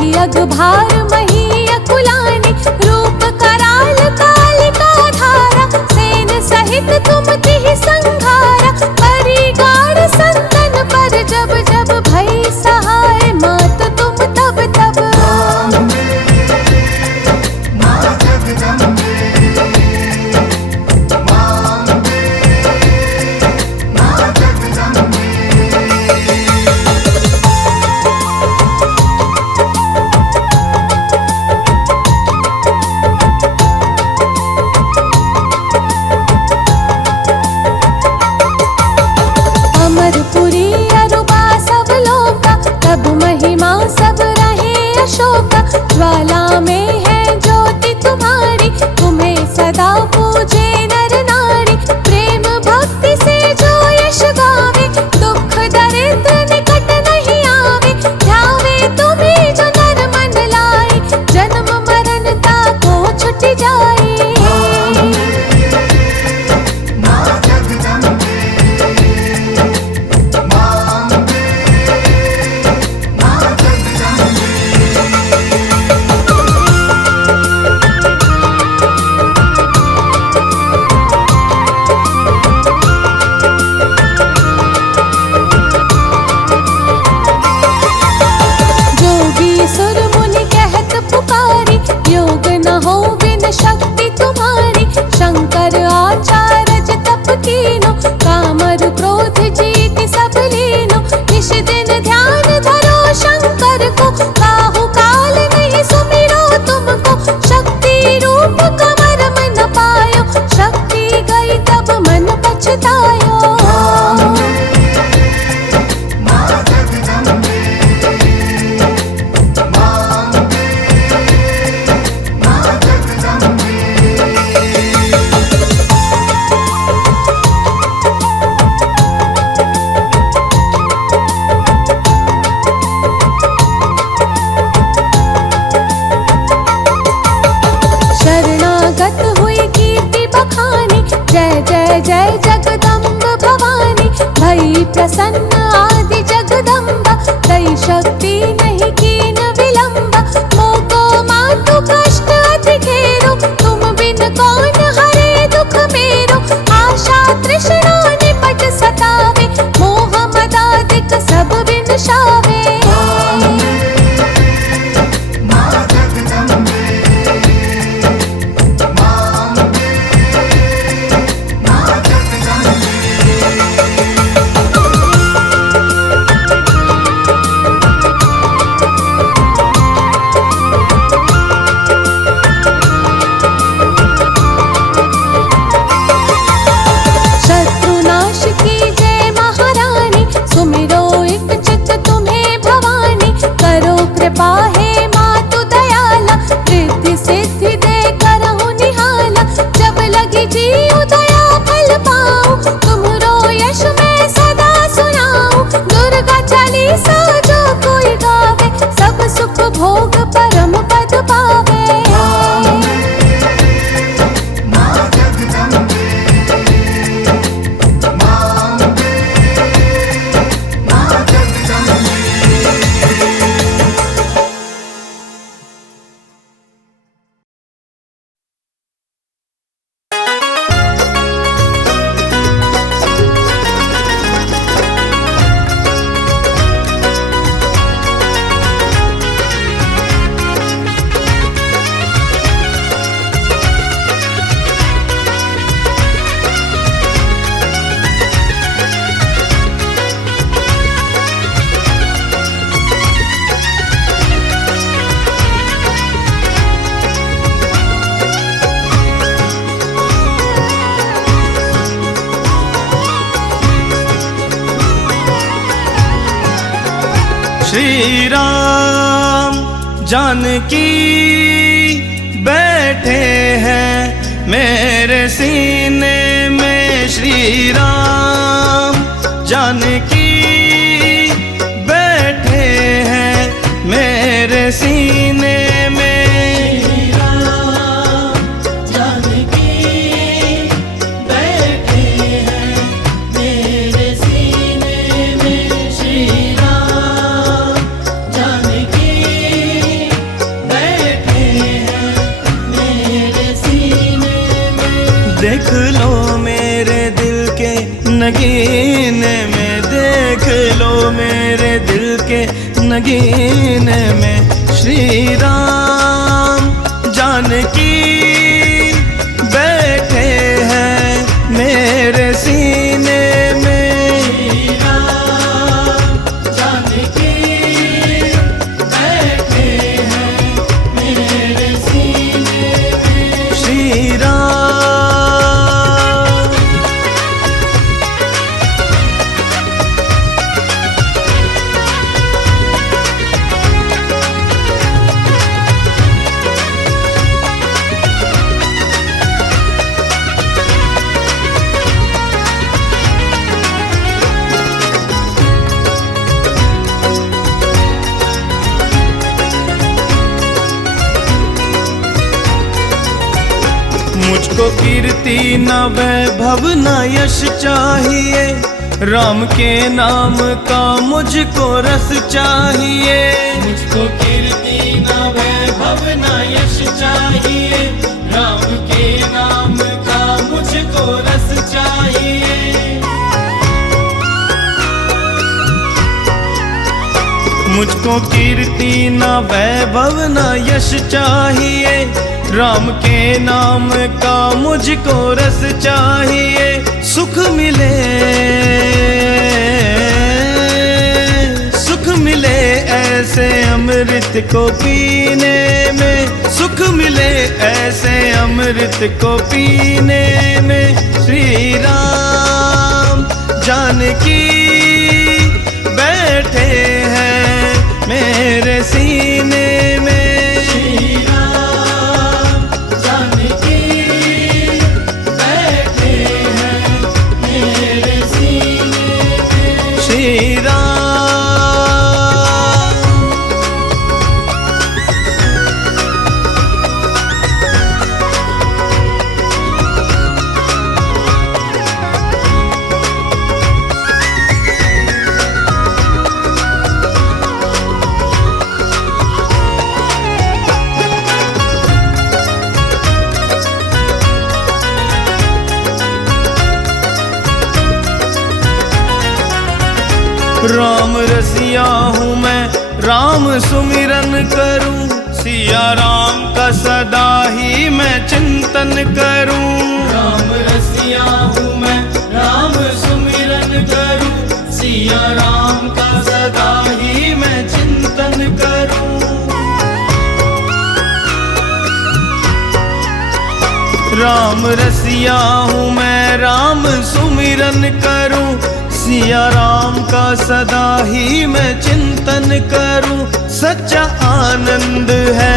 मही अगभार मही अकुलानी, रूप कराल कालिका धारा, सेन सहित तुम तिहि संघारा, परी गाढ़ संतन पर जब जब भई सहाय, मात तुम तब तब। अमरपुरी अरुबा सब लोका, तब महिमा सब रहे अशोका, ज्वाला में है ज्योति तुम्हारी, तुम्हें सदा पूजे नर नारी, प्रेम भक्ति से जो यश गावे, दुख दरिद्र निकट नहीं आवे, ध्यावे तुम्हें जो नर मन लाए, जन्म मरण ताको छुट जाए। सुर मुनि कहत पुकारी, योग न हो बिन शक्ति तुम्हारी, शंकर आचार्य तप कीनो, कामर क्रोध जीत सब लीनो, निश दिन ध्यान धरो शंकर को, काहू काल नहीं सुमिरो तुमको, शक्ति रूप कमर मन पायो, शक्ति गई तब मन पछतायो। शरणागत हुई कीर्ति बखानी, जय जय जय जगदम्ब भवानी, भई प्रसन्न आदि जगदम्बा, दई शक्ति नहीं कीन विलंबा, मोको मातु कष्ट अति घेरो, तुम बिन कौन हरे दुख मेरो, आशा तृष्णा निपट सतावे, मोह मदादिक सब विनशावे। शत्रुनाश की जय महारानी, सुमिरो एक चित तुम्हें भवानी, करो कृपा हे मातु दयाला, रिद्धि सिद्धि दे करहु निहाला, जब लगी जीव दया फल पाऊं, तुमरो यश मैं सदा सुनाऊं, दुर्गा चालीसा जो कोई गावे, सब सुख भोग परम पद पावे। श्री राम जानकी बैठे हैं मेरे सीने में, श्री राम जानकी बैठे हैं मेरे सीने में। श्री राम जानकी बैठे हैं मेरे सीने में, श्री राम जानकी देख लो मेरे दिल के नगीने में, देख लो मेरे दिल के नगीने में। श्री राम जानकी बैठे हैं मेरे सीने में। श्री राम जानकी बैठे हैं मेरे सीने में। श्री राम मुझको कीर्ति न वैभव न यश चाहिए, राम के नाम का मुझको रस चाहिए। मुझको कीर्ति न वैभव न यश चाहिए, राम के नाम का मुझको रस चाहिए। मुझको कीर्ति न वैभव न यश चाहिए, राम के नाम का मुझको रस चाहिए। सुख मिले, सुख मिले ऐसे अमृत को पीने में, सुख मिले ऐसे अमृत को पीने में। श्री राम जानकी बैठे हैं मेरे सीने में। श्री राम राम रसिया हूँ मैं, राम सुमिरन करूँ, सिया राम का सदा ही मैं चिंतन करूँ। राम रसिया हूँ मैं, राम सुमिरन करूँ, सिया राम का सदा ही मैं चिंतन करूँ। राम रसिया हूँ मैं, राम सुमिरन करूँ, सिया राम का सदा ही मैं चिंतन करूं। सच्चा आनंद है,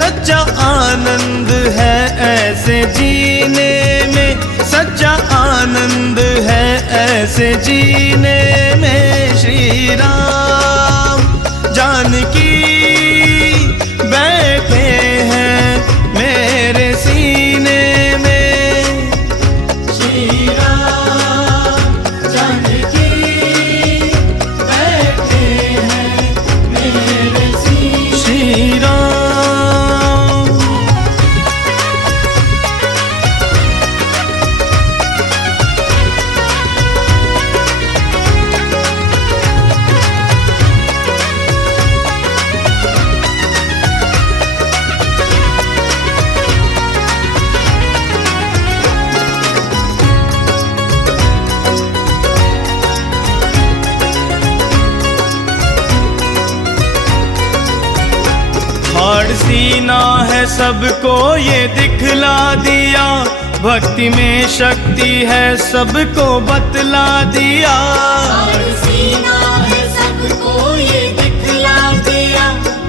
सच्चा आनंद है ऐसे जीने में, सच्चा आनंद है ऐसे जीने में। श्री राम जानकी बैठे हैं मेरे सीने में। श्री राम जानकी बैठे हैं मेरे सीने। श्री राम हाड़ सीना है सबको ये दिखला दिया, भक्ति में शक्ति है सबको बतला दिया। हाड़ सीना है सबको ये दिखला दिया,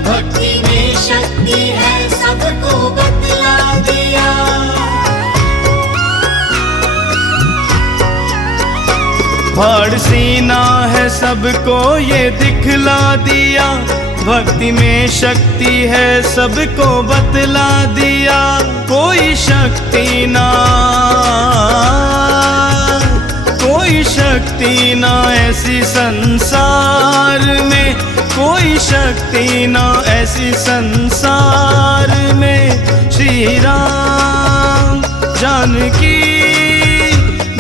भक्ति में शक्ति है सबको बतला दिया। हाड़ सीना है सबको ये दिखला दिया, भक्ति में शक्ति है सबको बतला दिया। कोई शक्ति ना, कोई शक्ति ना ऐसी संसार में, कोई शक्ति ना ऐसी संसार में। श्री राम जानकी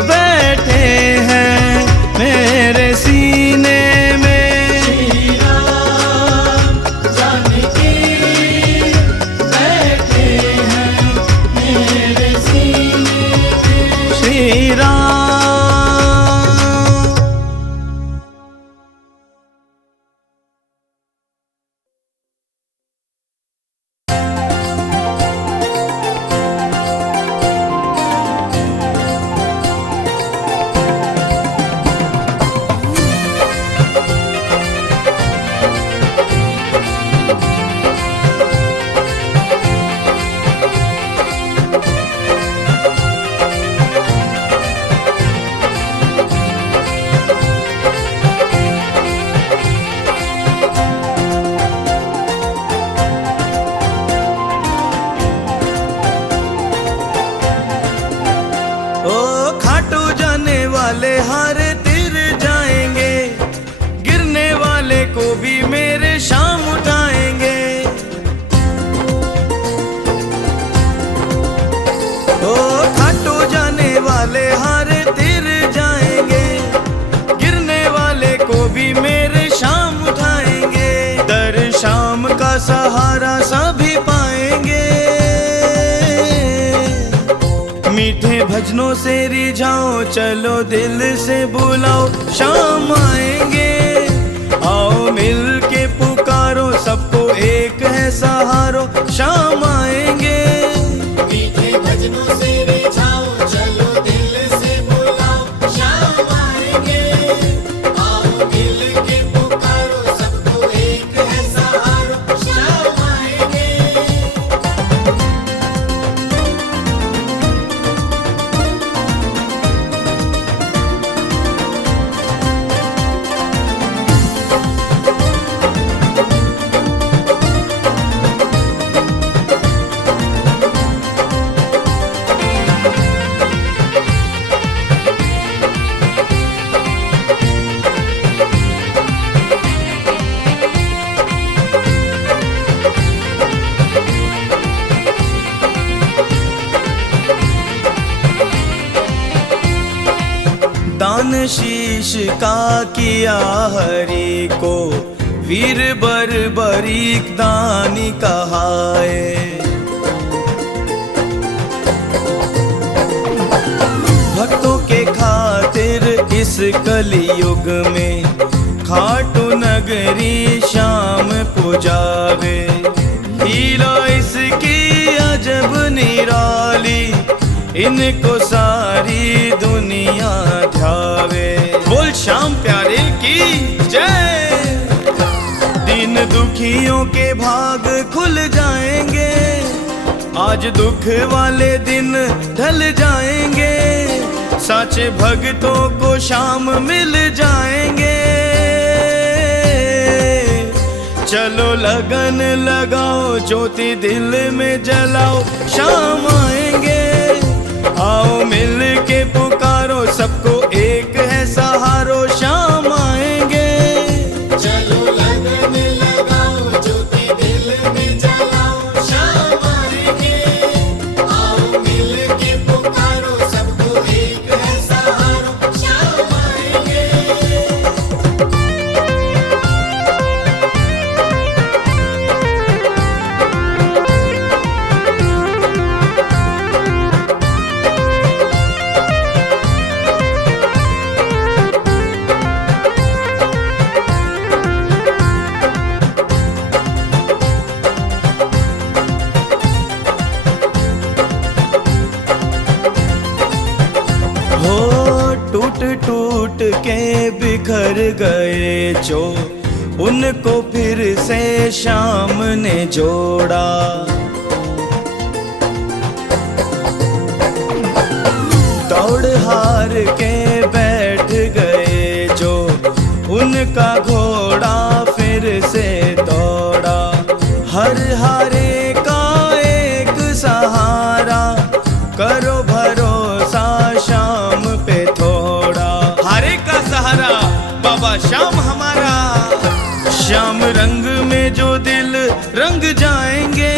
बैठे हैं मेरे सीने में। श्री राम जानकी बैठे हैं मेरे सीने में। श्री राम। वाले हारे तिर जाएंगे, गिरने वाले को भी मेरे शाम उठाएंगे। ओ खाटू जाने वाले हारे तिर जाएंगे, गिरने वाले को भी मेरे शाम उठाएंगे। दर शाम का सहारा सभी पाएंगे, मीठे भजनों से रिझाओ, चलो दिल से बुलाओ, शाम आएंगे। आओ मिल के पुकारो, सबको एक है सहारो, शाम आएंगे। मीठे भजनों से रिझाओ, चलो दिल से बुलाओ, शाम आएंगे। आओ मिल के पुकारो, सबको एक है सहारो, शाम आएंगे। दान शीश का किया हरि को, वीर बर्बरीक दानी कहाए। भक्तों के खातिर इस कलयुग में खाटू नगरी शाम पुजावे। हीरा इसकी अजब निराली, इनको सारी दुनिया ध्यावे। बोल श्याम प्यारे की जय। दिन दुखियों के भाग खुल जाएंगे, आज दुख वाले दिन ढल जाएंगे। साचे भक्तों को शाम मिल जाएंगे। चलो लगन लगाओ, ज्योति दिल में जलाओ, शाम आएंगे। आओ मिल के पुकारो, सबको एक है सहारो, शाम आएंगे। चलो लगन लगाओ, ज्योति दिल में जलाओ, शाम आएंगे। आओ मिल के पुकारो, सबको एक है सहारो, शाम आएंगे। टूट टूट के बिखर गए जो, उनको फिर से शाम ने जोड़ा। दौड़ हार के बैठ गए जो, उनका घोड़ा फिर से दौड़ा। हर हारे का एक सहारा, करो भरोसा शाम पे थोड़ा। हारे का सहारा बाबा श्याम हमारा। श्याम रंग में जो दिल रंग जाएंगे,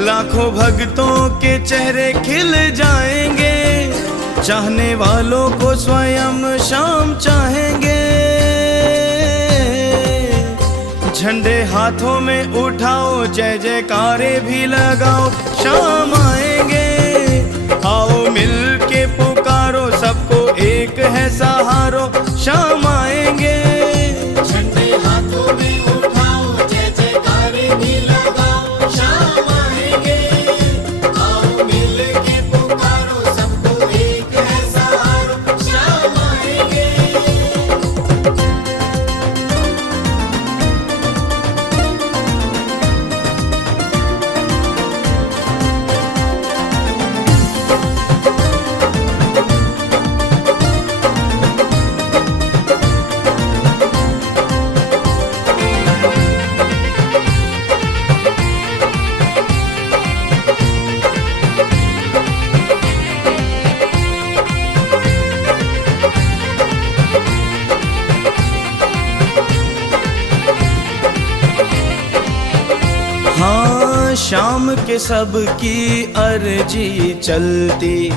लाखों भक्तों के चेहरे खिल जाएंगे, चाहने वालों को स्वयं शाम चाहेंगे। झंडे हाथों में उठाओ, जय जयकारे भी लगाओ, शाम आएंगे। आओ मिल के पुकारो, सबको एक है सहारो, शाम आएंगे। झंडे हाथों में उठाओ, जय जयकारे भी लगाओ, शाम आएंगे। आओ मिल के पुकारो, सबको एक है सहारो, शाम आएंगे। हाँ, शाम के सबकी अर्जी चलती,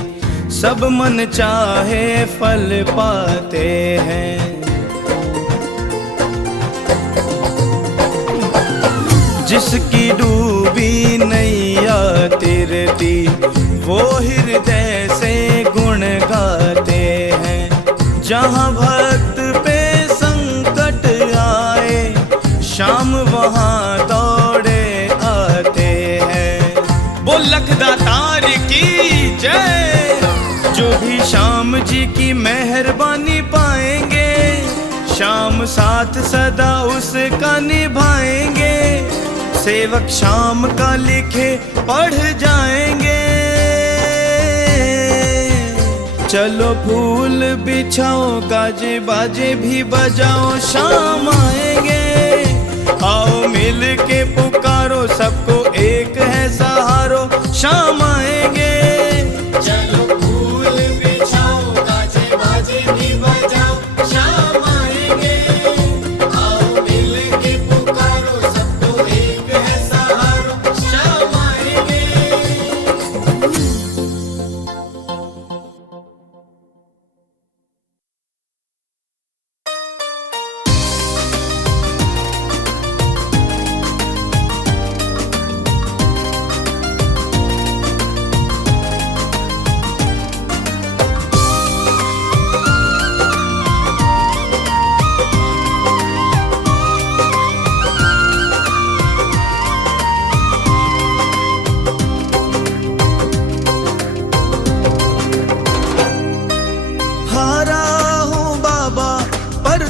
सब मन चाहे फल पाते हैं। जिसकी डूबी नैया तिरती, वो हृदय से गुण गाते हैं। जहाँ भक्त पे संकट आए, शाम वहाँ दौड़े आते हैं। वो लखदातार की जय, जो भी शाम जी की मेहरबानी पाएंगे, शाम साथ सदा उसका निभाएंगे। सेवक शाम का लिखे पढ़ जाएंगे। चलो फूल बिछाओ, गाजे बाजे भी बजाओ, शाम आएंगे। आओ मिल के पुकारो, सबको एक है सहारो, शाम आएंगे। चलो फूल बिछाओ, गाजे बाजे भी बजाओ, शाम आएंगे। आओ मिल के पुकारो, सबको एक है सहारो, शाम आएंगे।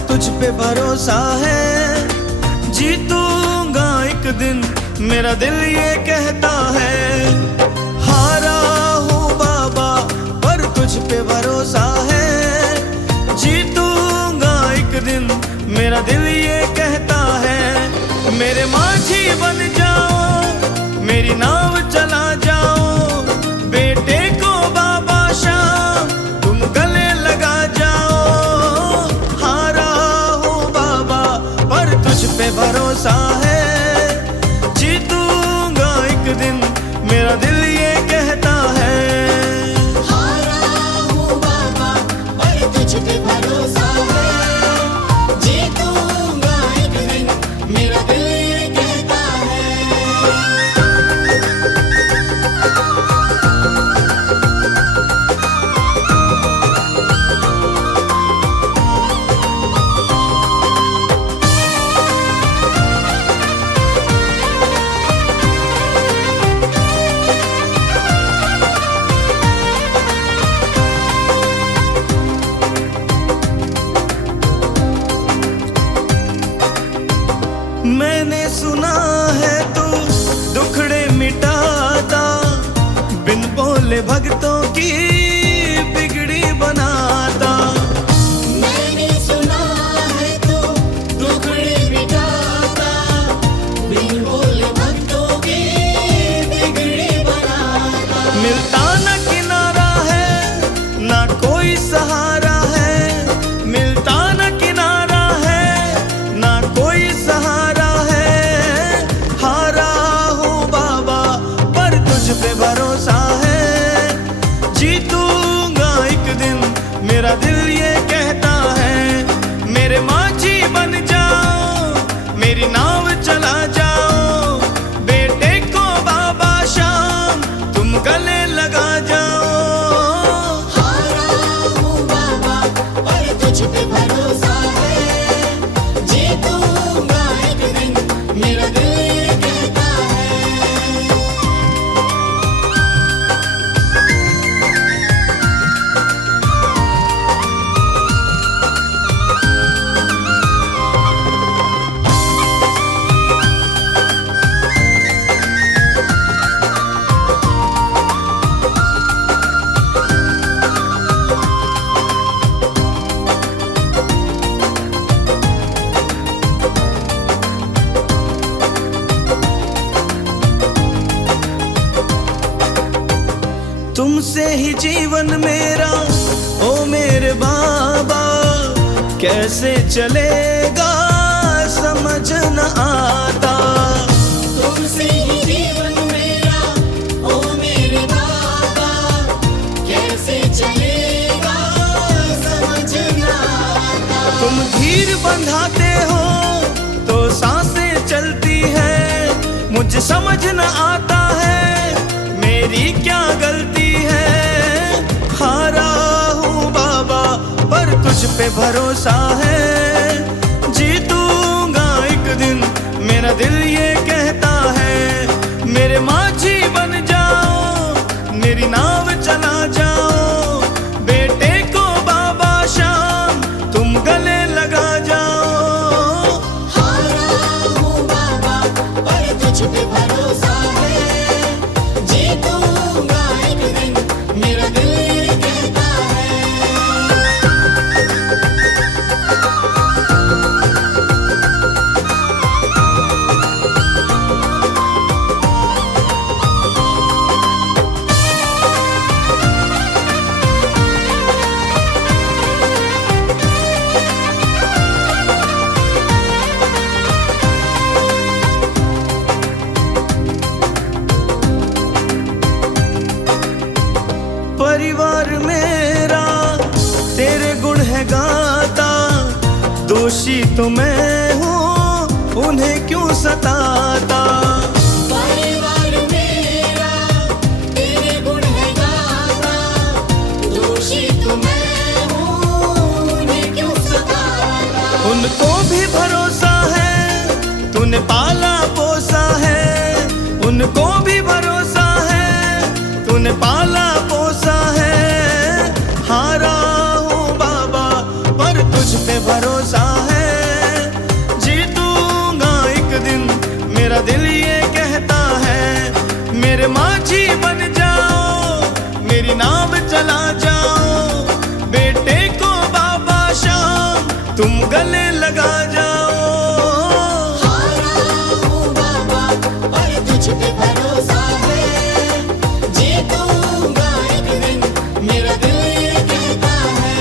तुझ पे भरोसा है, जीतूंगा एक दिन, मेरा दिल ये कहता है। हारा हूँ बाबा पर तुझ पे भरोसा है, जीतूंगा एक दिन, मेरा दिल ये कहता है। मेरे माझी बन जाओ, मेरी नाव चला जाओ, बेटे को बाबा शाम तुम गले लगा जाओ। पे भरोसा है, जीतूंगा एक दिन, मेरा दिल ये कहता है। हारा हूँ बाबा पर तुझ पे भरोसा है, जीतूंगा एक दिन, मेरा दिल ये कहता है। तुमसे ही जीवन मेरा ओ मेरे बाबा, कैसे चलेगा समझ न आता। तुमसे ही जीवन मेरा ओ मेरे बाबा, कैसे चलेगा समझ न आता। तुम धीर बंधाते हो तो सांसें चलती है, मुझे समझ न आता है मेरी क्या गलती है। हारा हूँ बाबा पर तुझ पे भरोसा है, जीतूंगा एक दिन मेरा दिल ये कहता है। मेरे माझी बन जाओ, मेरी नाव चला जाओ, बेटे को बाबा शाम तुम गले लगा जाओ। हारा हूँ बाबा पर तुझ पे भरोसा है, जीतूंगा एक दिन मेरा दिल ये कहता है। परिवार मेरा तेरे गुण है गाता, दोषी तो मैं हूँ उन्हें क्यों सताता। परिवार मेरा तेरे गुण है गाता, दोषी तो मैं हूँ उन्हें क्यों सताता। उनको भी भरोसा है तूने पाला पोसा है, उनको भी भरोसा है तूने पाला पोसा है। हारा हूँ बाबा पर तुझ पे भरोसा है, जीतूंगा एक दिन मेरा दिल ये कहता है। मेरे माझी बन जाओ, मेरी नाव चला जाओ, बेटे को बाबा शाम तुम गले लगा जाओ। हारा हूँ बाबा पर तुझ पे भरोसा है, जीतूंगा एक दिन मेरा दिल ये कहता है।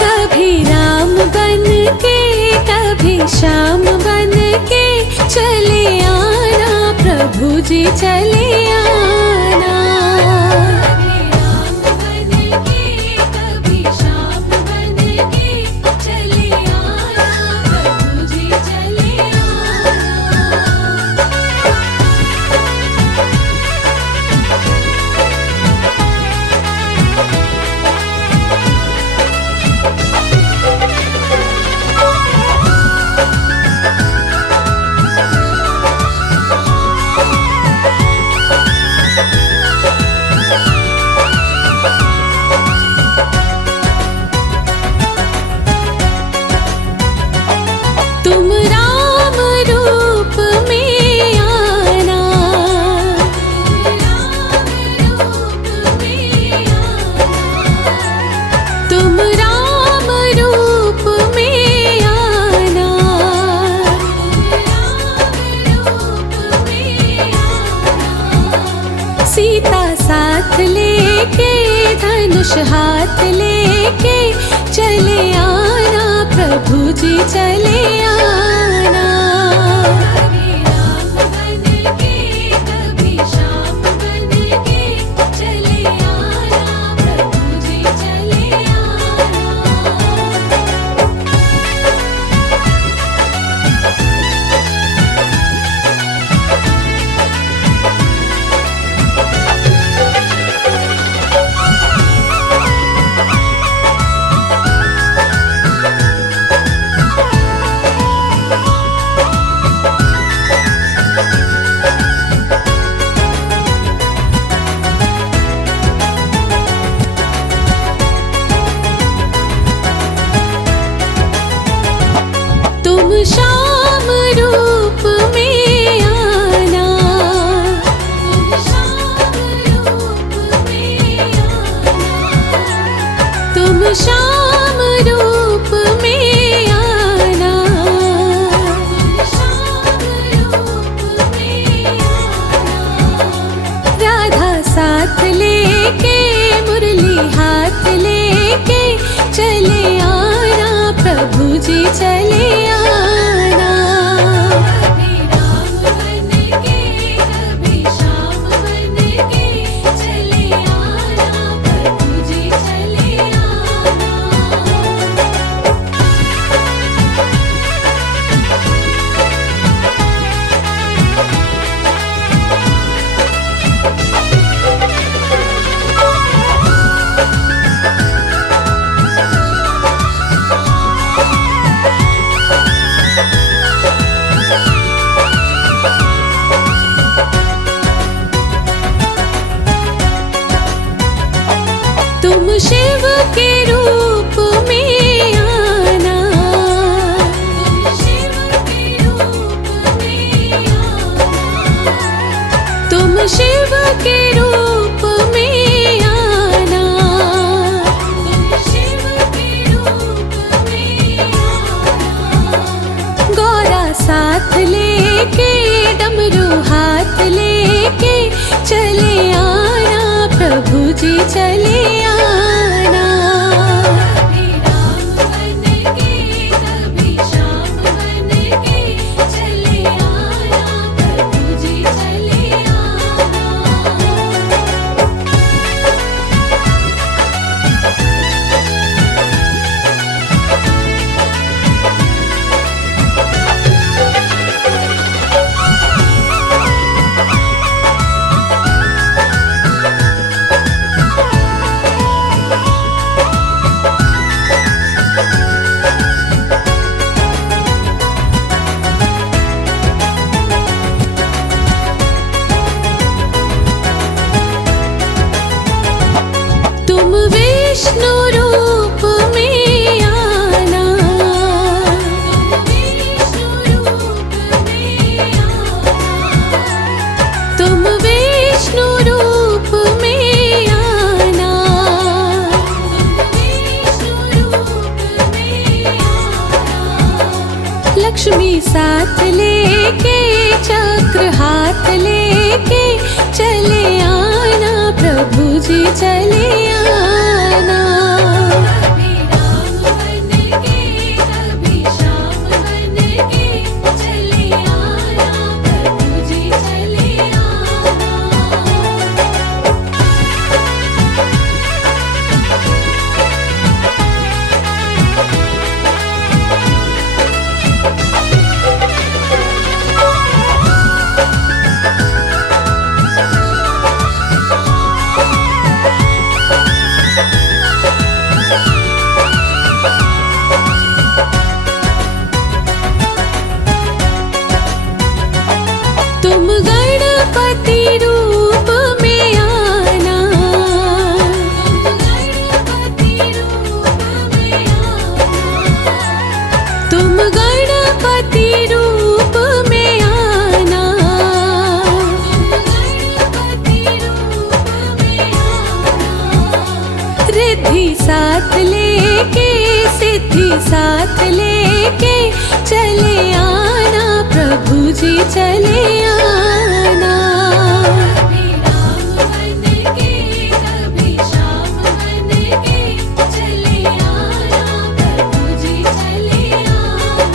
कभी राम बन के कभी श्याम बन के चले आना प्रभु जी चले आना। कभी राम बन के कभी श्याम बन के चले आना प्रभु जी चले आना। तुम राम रूप में आना, तुम राम रूप में आना, सीता साथ लेके धनुष हाथ लेके चले आना प्रभु जी चले आना। कभी राम बन के कभी श्याम बन के चले आना प्रभु जी चले आना। शिव के रूप में आना, तुम शिव के रूप में आना, तुम शिव के रूप में आना, तुम शिव के रूप में आना। गौरा साथ लेके डमरू हाथ लेके चले आना, प्रभु जी चले आना। कभी राम बन के कभी श्याम बन के चले आना, प्रभु जी चले आना। तुम विष्णु रूप में आना, तुम विष्णु रूप में आना, तुम विष्णु रूप में आना। लक्ष्मी साथ लेके चक्र हाथ लेके चले आना, प्रभु जी चले आना। कभी राम बन के कभी श्याम बन के चले आना, प्रभु जी चले आना। तुम गणपति रूप में आना, तुम गणपति रूप में आना, तुम गणपति रूप में आना। रिद्धि साथ लेके सिद्धि साथ लेके चले आना, प्रभु जी चले आना। कभी राम बन के कभी श्याम बन के चले आना, प्रभु जी चले आना।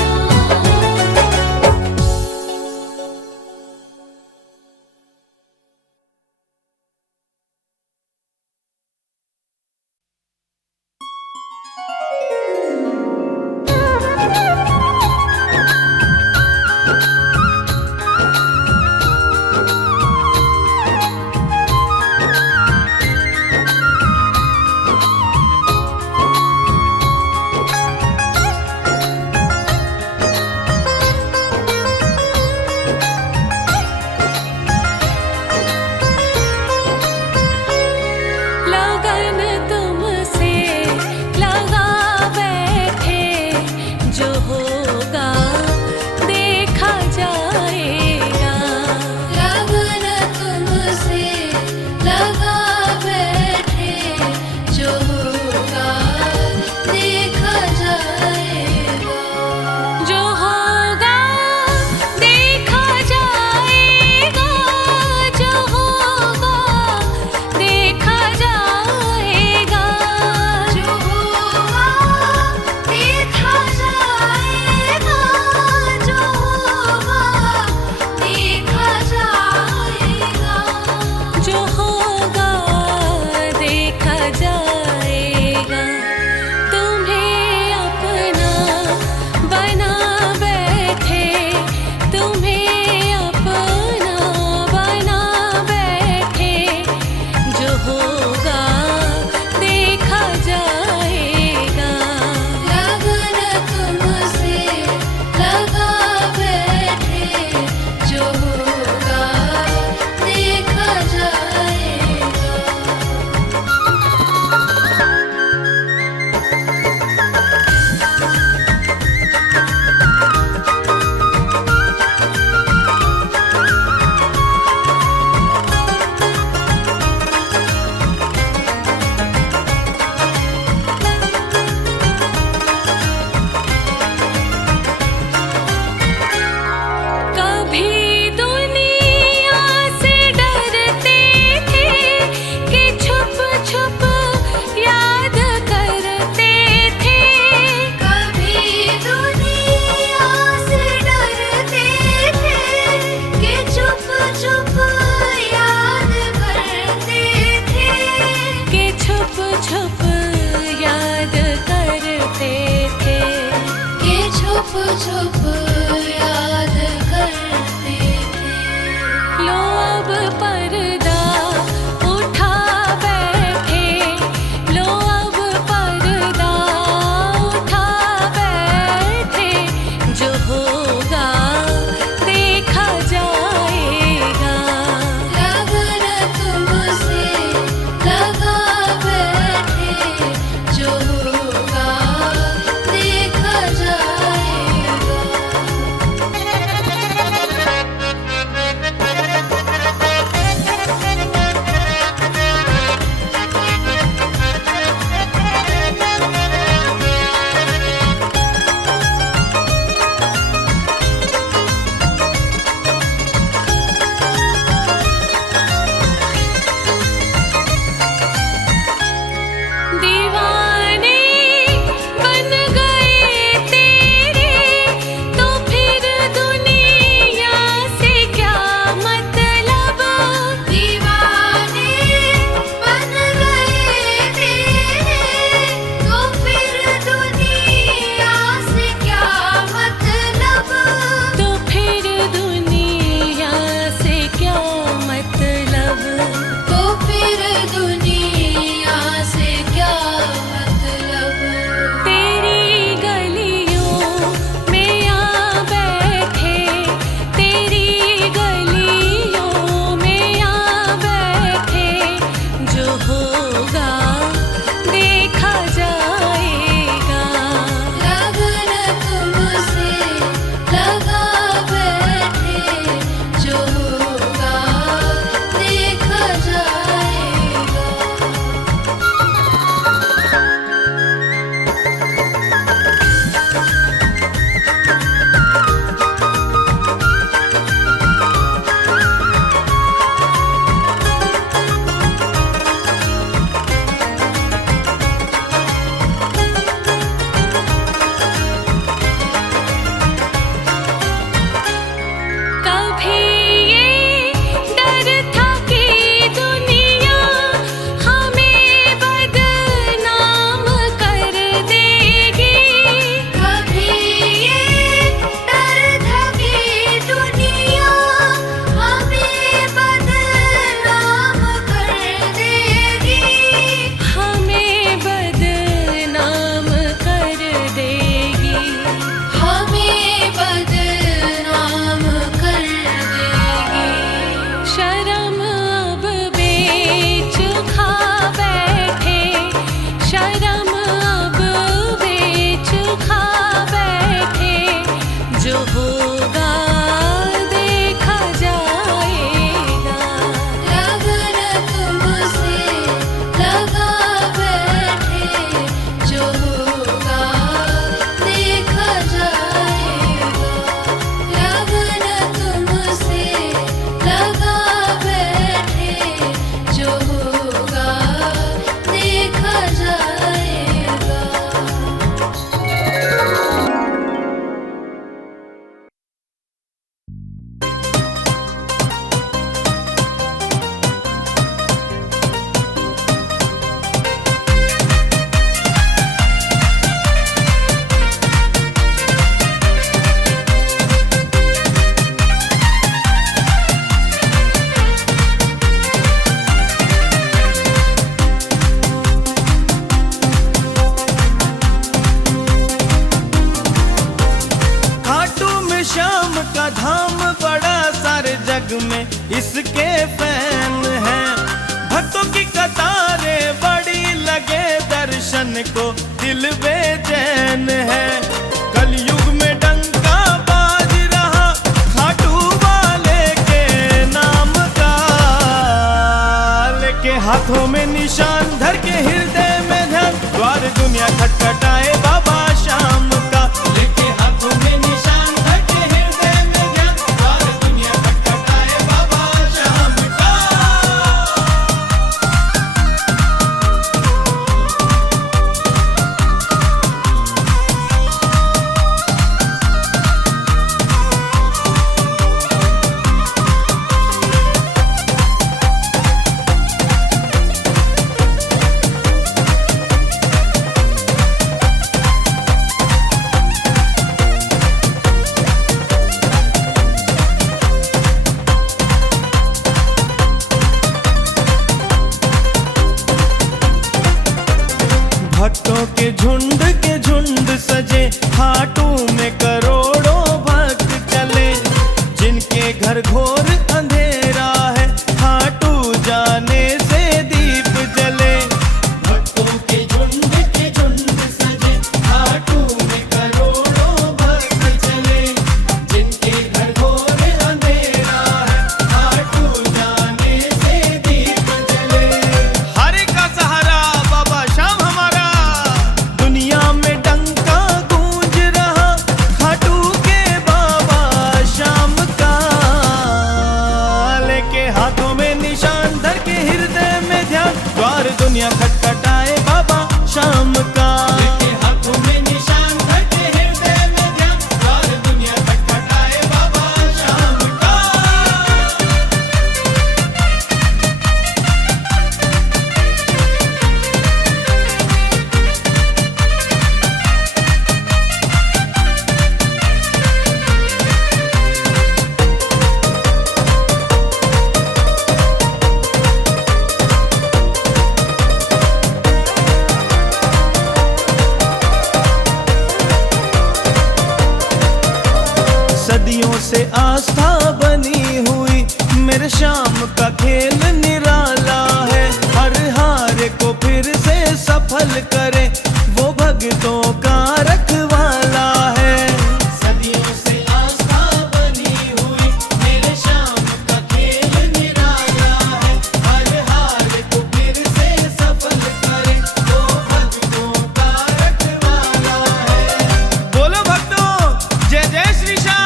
जग में इसके फैन हैं। भक्तों की कतारें बड़ी लगे, दर्शन को दिल बेचैन है। कलयुग में डंका बाज रहा खाटू वाले के नाम का, लेके हाथों में निशान धर के हृदय में ध्यान, द्वार दुनिया खटखटाए बाबा शाम का। लेके हाथों में निशान धर के हृदय में ध्यान, द्वार दुनिया खटखटाए बाबा शाम का। भक्तों के झुंड सजे, हाटू में करोड़ों भक्त चले। जिनके घर घोर अंधेरा है, हाटू जाने से दीप जले। भक्तों के झुंड सजे, हाटू में करोड़ों भक्त चले। जिनके घर घोर अंधेरा है, हाटू जाने से दीप जले। हरे का सहारा बाबा शाम हमारा, दुनिया में डंका गूंज रहा खाटू के बाबा शाम का। लेके हाथों में निशान धर के हृदय में ध्यान, द्वार दुनिया खटखटाए बाबा शाम का। लेके हाथों में निशान धर के हृदय में ध्यान, द्वार दुनिया खटखटाए बाबा शाम का। सदियों से आस्था बनी हुई, मेरे शाम का खेल निराला है। हर हार को फिर से सफल करे, वो भक्तों का रखवाला है। सदियों से आस्था बनी हुई, मेरे शाम का खेल निराला है। हर हार को फिर से सफल करे, वो भक्तों का रखवाला है। बोलो भक्तों जय जय श्री श्याम।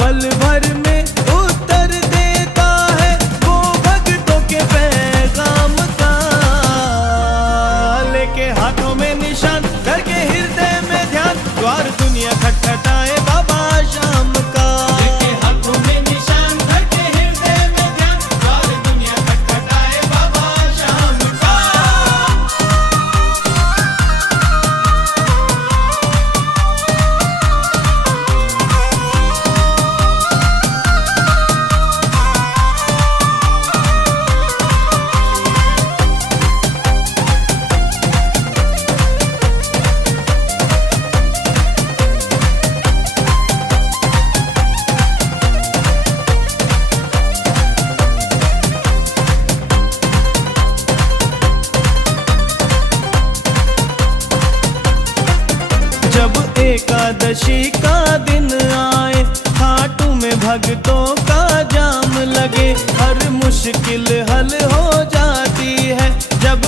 पल भर में उत्तर देता है वो भक्तों के पैगाम का। लेके हाथों में निशान धर के हृदय में ध्यान, द्वार दुनिया खटखटाए बाबा शाम का। लेके हाथों में निशान धर के हृदय में ध्यान, द्वार दुनिया खटखटाए बाबा शाम का। जब एकादशी का दिन आए, हाटू में भक्तों का जाम लगे। हर मुश्किल हल हो जाती है जब